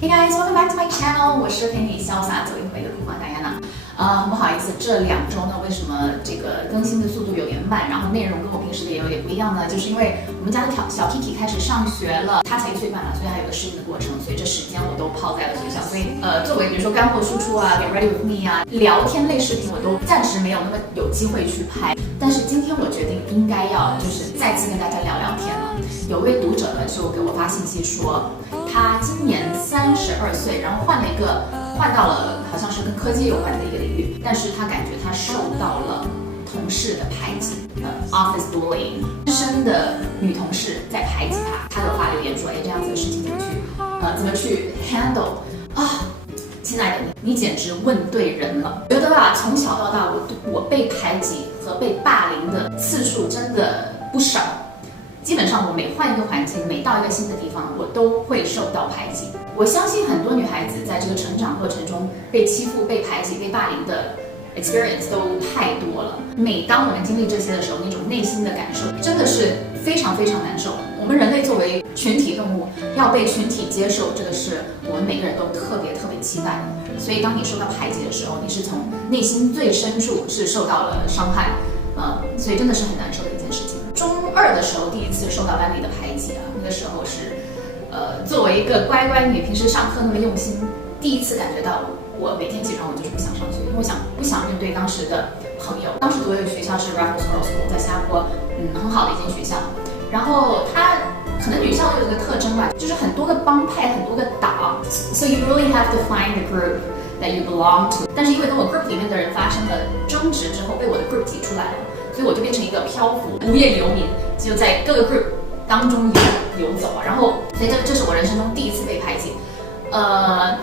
Hey guys, welcome back to my channel. 我是陪你潇洒走一回的顾方Diana。不好意思，这2周呢，为什么这个更新的速度有点慢，然后内容跟我平时的也有点不一样呢？就是因为我们家的小 Kiki 开始上学了，他才1岁半了，所以还有个适应的过程，所以这时间我都泡在了学校。所以作为比如说干货输出啊 ，Get ready with me 啊，聊天类视频我都暂时没有那么有机会去拍。但是今天我决定应该要就是再次跟大家聊聊天了。有位读者呢就给我发信息说，他今年32岁，然后换到了好像是跟科技有关的一个领域，但是他感觉他受到了同事的排挤，office bullying， 资深的女同事在排挤他，他给我发留言说，这样子的事情怎么去 handle 啊？亲爱的你简直问对人了。觉得啊，从小到大我被排挤和被霸凌的次数真的不少。基本上我每换一个环境，每到一个新的地方，我都会受到排挤。我相信很多女孩子在这个成长过程中被欺负、被排挤、被霸凌的 experience 都太多了。每当我们经历这些的时候，那种内心的感受真的是非常非常难受。我们人类作为群体动物，要被群体接受，这个是我们每个人都特别期待的。所以当你受到排挤的时候，你是从内心最深处是受到了伤害，所以真的是很难受的一件事情。中2的时候，第一次受到班里的排挤啊，那个时候是，作为一个乖乖女，平时上课那么用心，第一次感觉到我每天起床我就是不想上学，因为我不想面对当时的朋友。当时读的学校是 Raffles Girls School， 在新加坡，很好的一间学校。然后它可能女校有一个特征吧，就是很多个帮派，很多个党 ，so you really have to find a group that you belong to。但是因为跟我 group 里面的人发生了争执之后，被我的 group 挤出来了。所以我就变成一个漂浮无业游民，就在各个 group 当中游走啊。然后，所以这是我人生中第一次被排挤。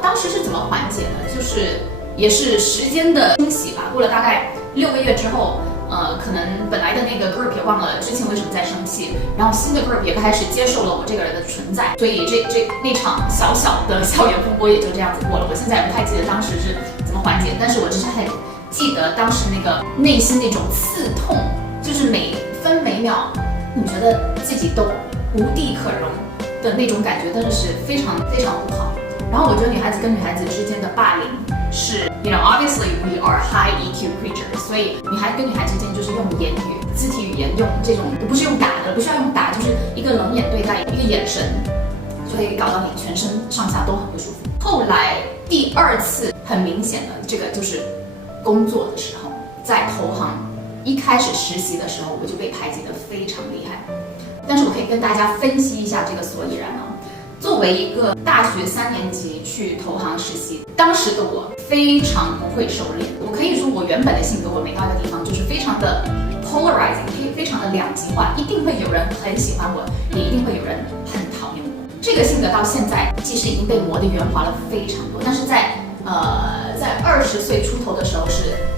当时是怎么缓解呢？就是也是时间的清洗吧。过了大概6个月之后，可能本来的那个 group 也忘了之前为什么在生气，然后新的 group 也开始接受了我这个人的存在。所以那场小小的校园风波也就这样子过了。我现在也不太记得当时是怎么缓解，但是我只是很记得当时那个内心那种刺痛，就是每分每秒，你觉得自己都无地可容的那种感觉，真的是非常非常不好。然后我觉得女孩子跟女孩子之间的霸凌是 obviously we are high EQ creatures， 所以女孩跟女孩之间就是用言语、肢体语言，用这种不是用打的，不需要用打，就是一个冷眼对待，一个眼神，就会搞到你全身上下都很不舒服。后来第2次很明显的这个就是工作的时候，在投行一开始实习的时候，我就被排挤得非常厉害。但是我可以跟大家分析一下这个所以然啊。作为一个大学3年级去投行实习，当时的我非常不会收敛。我可以说我原本的性格，我每到一个地方就是非常的 polarizing， 非常的2极化，一定会有人很喜欢我，也一定会有人很讨厌我。这个性格到现在其实已经被磨得圆滑了非常多，但是在20岁出头的时候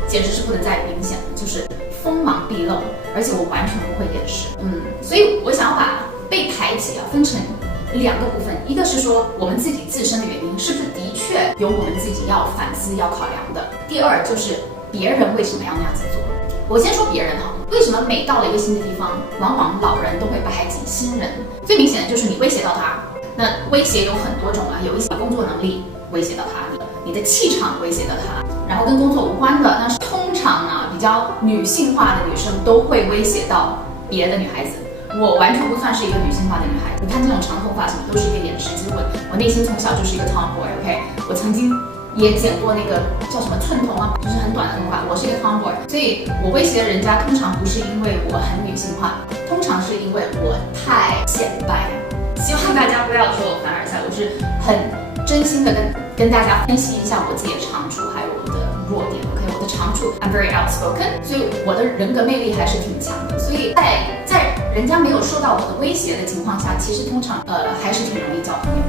简直是不能再明显的，就是锋芒毕露，而且我完全不会掩饰。所以我想要把被排挤分成2个部分，一个是说我们自己自身的原因，是不是的确有我们自己要反思要考量的。第2就是别人为什么要那样子做。我先说别人为什么每到了一个新的地方，往往老人都会排挤新人？最明显的就是你威胁到他，那威胁有很多种啊，有一些工作能力威胁到他，你的气场威胁到他，然后跟工作无关的，那是通常比较女性化的女生都会威胁到别的女孩子。我完全不算是一个女性化的女孩子，你看这种长头发什么都是一个掩饰。其实我内心从小就是一个 tomboy，OK， 我曾经也剪过那个叫什么寸头啊，就是很短的头发，我是一个 tomboy， 所以我威胁人家通常不是因为我很女性化，通常是因为我太显摆。希望大家不要说我凡尔赛，我是很真心的跟大家分析一下我自己的长处，还有我的弱点。OK， 我的长处 I'm very outspoken， 所以我的人格魅力还是挺强的。所以在人家没有受到我的威胁的情况下，其实通常还是挺容易交朋友。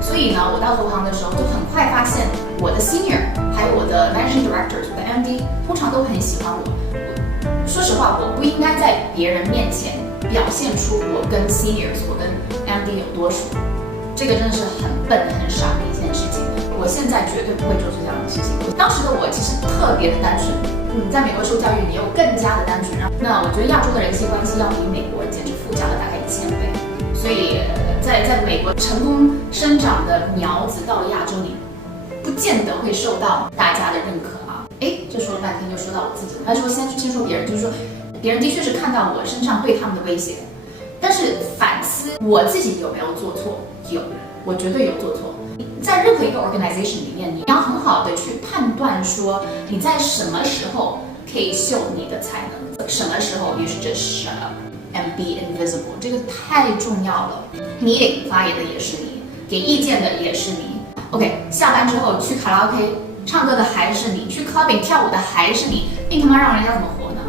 所以呢，我到投行的时候就很快发现，我的 senior 还有我的 managing directors， 我的 MD 通常都很喜欢我。说实话，我不应该在别人面前表现出我跟 seniors， 我跟 MD 有多熟。这个真的是很笨很傻的一件事情，我现在绝对不会做出这样的事情。当时的我其实特别的单纯，在美国受教育，你又更加的单纯。那我觉得亚洲的人际关系要比美国简直附加了大概1000倍，所以在美国成功生长的苗子到了亚洲，你不见得会受到大家的认可啊。这说了半天就说到我自己了。他说先说别人，就是说别人的确是看到我身上对他们的威胁，但是反思我自己有没有做错，有，我绝对有做错。在任何一个 organization 里面，你要很好的去判断说你在什么时候可以秀你的才能，什么时候 you should just shut up and be invisible， 这个太重要了。meeting 发言的也是你，给意见的也是你。OK， 下班之后去卡拉 OK 唱歌的还是你，去 clubbing 跳舞的还是你，你他妈让人家怎么活呢？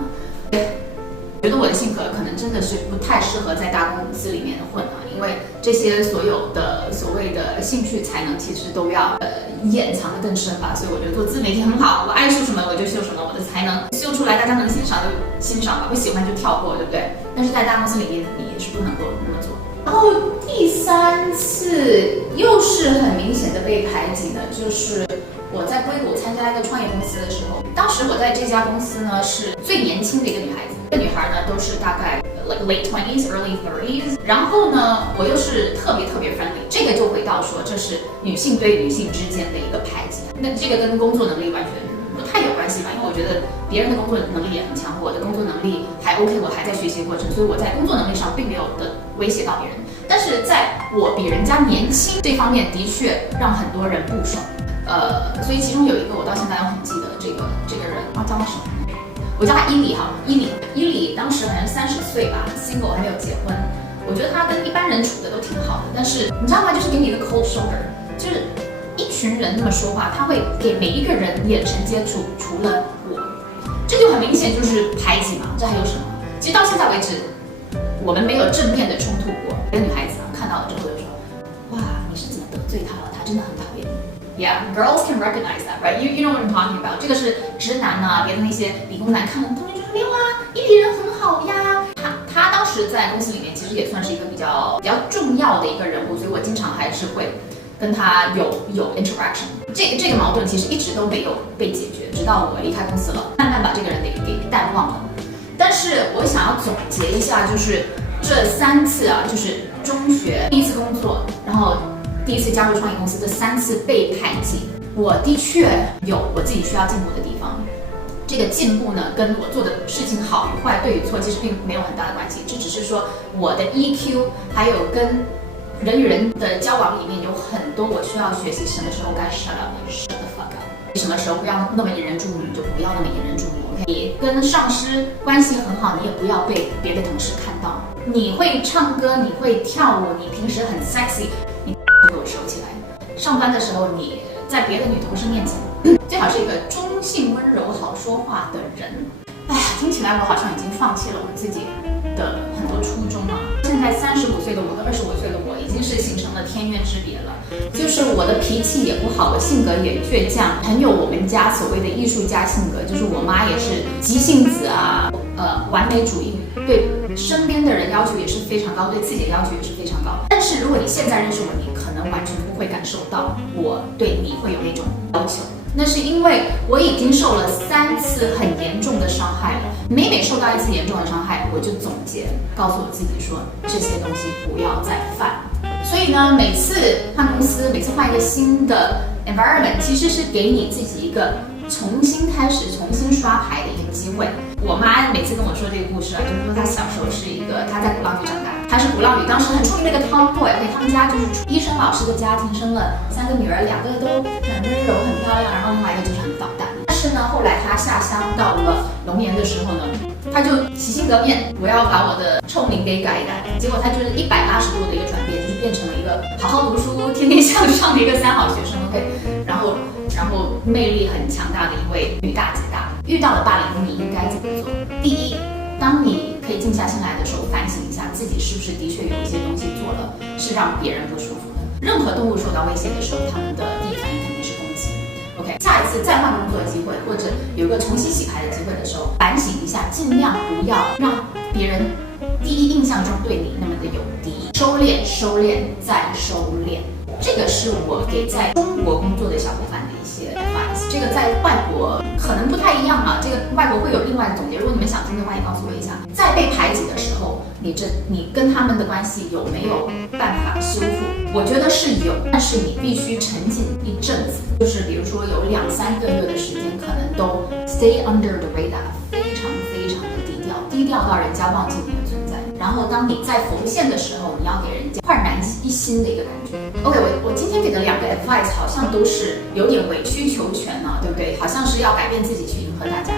觉得我的性格可能真的是不太适合在大公司里面混啊，因为这些所有的所谓的兴趣才能其实都要掩藏得更深吧，所以我觉得做自媒体很好，我爱秀什么我就秀什么，我的才能秀出来，大家能欣赏就欣赏吧，不喜欢就跳过，对不对？但是在大公司里面你也是不能够那么做。然后第3次又是很明显的被排挤呢，就是我在硅谷参加一个创业公司的时候，当时我在这家公司呢是最年轻的一个女孩子，这女孩呢都是大概 late 20s early 30s， 然后呢我又是特别 friendly， 这个就回到说这是女性对女性之间的一个排挤，那这个跟工作能力完全不太有关系吧，因为我觉得别人的工作能力也很强，我的工作能力还 OK， 我还在学习过程，所以我在工作能力上并没有的威胁到别人，但是在我比人家年轻这方面的确让很多人不爽。所以其中有一个我到现在都很记得这个人，叫他什么？我叫他伊里哈，伊里当时好像30岁吧 ，single 还没有结婚。我觉得他跟一般人处的都挺好的，但是你知道吗？就是给你一个 cold shoulder， 就是一群人那么说话，他会给每一个人眼神接触，除了我，这就很明显就是排挤嘛。这还有什么？其实到现在为止，我们没有正面的冲突过。这个女孩子啊，看到了之后就说：“哇，你是怎么得罪她了？她真的很讨厌你。” Yeah, girls can recognize that, right? You know what I'm talking about. 这个是直男啊，别的那些理工男看了，他们就说没有啊，伊里人很好呀。他当时在公司里面其实也算是一个比较重要的一个人物，所以我经常还是会跟他有 interaction。这个矛盾其实一直都没有被解决，直到我离开公司了，慢慢把这个人给淡忘了。但是我想要总结一下，就是这3次啊，就是中学第1次工作，然后第1次加入创业公司，这3次被排挤，我的确有我自己需要进步的地方。这个进步呢，跟我做的事情好与坏、对与错，其实并没有很大的关系。这只是说我的 EQ， 还有跟人与人的交往里面有很多我需要学习，什么时候该 shut up，shut the fuck up， 什么时候不要那么引人注目，就不要那么引人注目。OK， 你跟上司关系很好，你也不要被别的同事看到。你会唱歌，你会跳舞，你平时很 sexy。给我收起来。上班的时候，你在别的女同事面前，最好是一个中性、温柔、好说话的人。哎呀，听起来我好像已经放弃了我自己的很多初衷了。现在35岁的我和25岁的我已经是形成了天渊之别了。就是我的脾气也不好，我性格也倔强，很有我们家所谓的艺术家性格。就是我妈也是急性子啊，完美主义，对身边的人要求也是非常高，对自己的要求也是非常高。但是如果你现在认识我，你可能完全不会感受到我对你会有那种要求，那是因为我已经受了3次很严重的伤害了。每受到1次严重的伤害，我就总结告诉我自己说，这些东西不要再犯。所以呢，每次换公司，每次换一个新的 environment， 其实是给你自己一个重新开始、重新刷牌的一个机会。我妈每次跟我说这个故事啊，就是说她小时候是一个，她在鼓浪屿长大，她是鼓浪屿当时很出名的一个 tomboy， 他们家就是医生老师的家庭，生了3个女儿，2个都很温柔、很漂亮，然后另外一个就是很捣蛋。但是呢，后来她下乡到了龙岩的时候呢，她就洗心革面，我要把我的臭名给改一改。结果她就是180度的一个转变，就是变成了一个好好读书、天天向上的一个3好学生。OK， 然后魅力很强大的一位女大姐大。遇到了霸凌，你应该怎么做？第一，当你可以静下心来的时候，反省一下自己是不是的确有一些东西做了是让别人不舒服的。任何动物受到威胁的时候，他们的第一反应肯定是攻击。OK， 下一次再换工作的机会，或者有个重新洗牌的机会的时候，反省一下，尽量不要让别人第一印象中对你那么的有敌意，收敛再收敛。这个是我给在中国工作的小伙伴的一些 advice， 这个在外国可能不太一样啊，这个外国会有另外的总结。如果你们想听的话，也告诉我一下。在被排挤的时候，你跟他们的关系有没有办法修复？我觉得是有，但是你必须沉浸一阵子，就是比如说有2-3个月的时间，可能都 stay under the radar， 非常的低调到人家忘记你的存在。然后当你再浮现的时候，你要给人家焕然一新的一个感觉。OK， 我今天给的2个 advice 好像都是有点委曲求全呢，对不对？好像是要改变自己去迎合大家。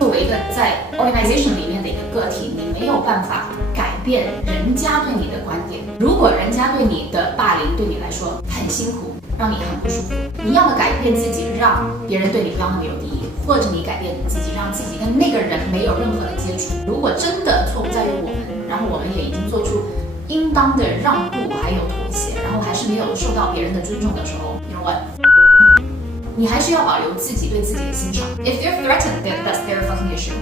作为一个在 organization 里面的一个个体，你没有办法改变人家对你的观点。如果人家对你的霸凌对你来说很辛苦，让你很不舒服，你要么改变自己，让别人对你不要那么有敌意，或者你改变自己，让自己跟那个人没有任何的接触。如果真的错误在于我们，然后我们也已经做出应当的让步还有妥协，然后还是没有受到别人的尊重的时候 ，you know what？你还是要保留自己对自己的欣赏。If you're threatened, that's their fucking issue.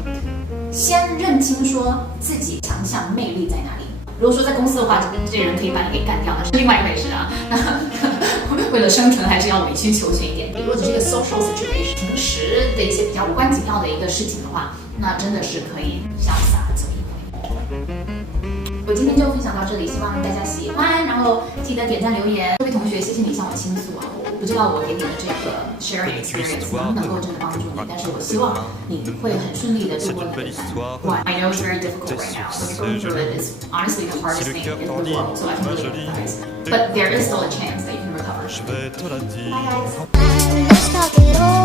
先认清说自己强项魅力在哪里。如果说在公司的话，这些人可以把你给干掉，那是另外一回事啊。那为了生存，还是要委曲求全一点。如果只是一个 social situation， 平时的一些比较无关紧要的一个事情的话，那真的是可以潇洒走一回。我今天就分享到这里，希望大家喜欢，然后记得点赞留言。各位同学，谢谢你向我倾诉啊，我不知道我给你的这个 sharing experience 能不能够真的帮助你，但是我希望你会很顺利的度过你的难关。I know it's very difficult right now, so going through it is honestly the hardest thing in the world, so I can really empathize. But there is still a chance that you can recover. Bye guys.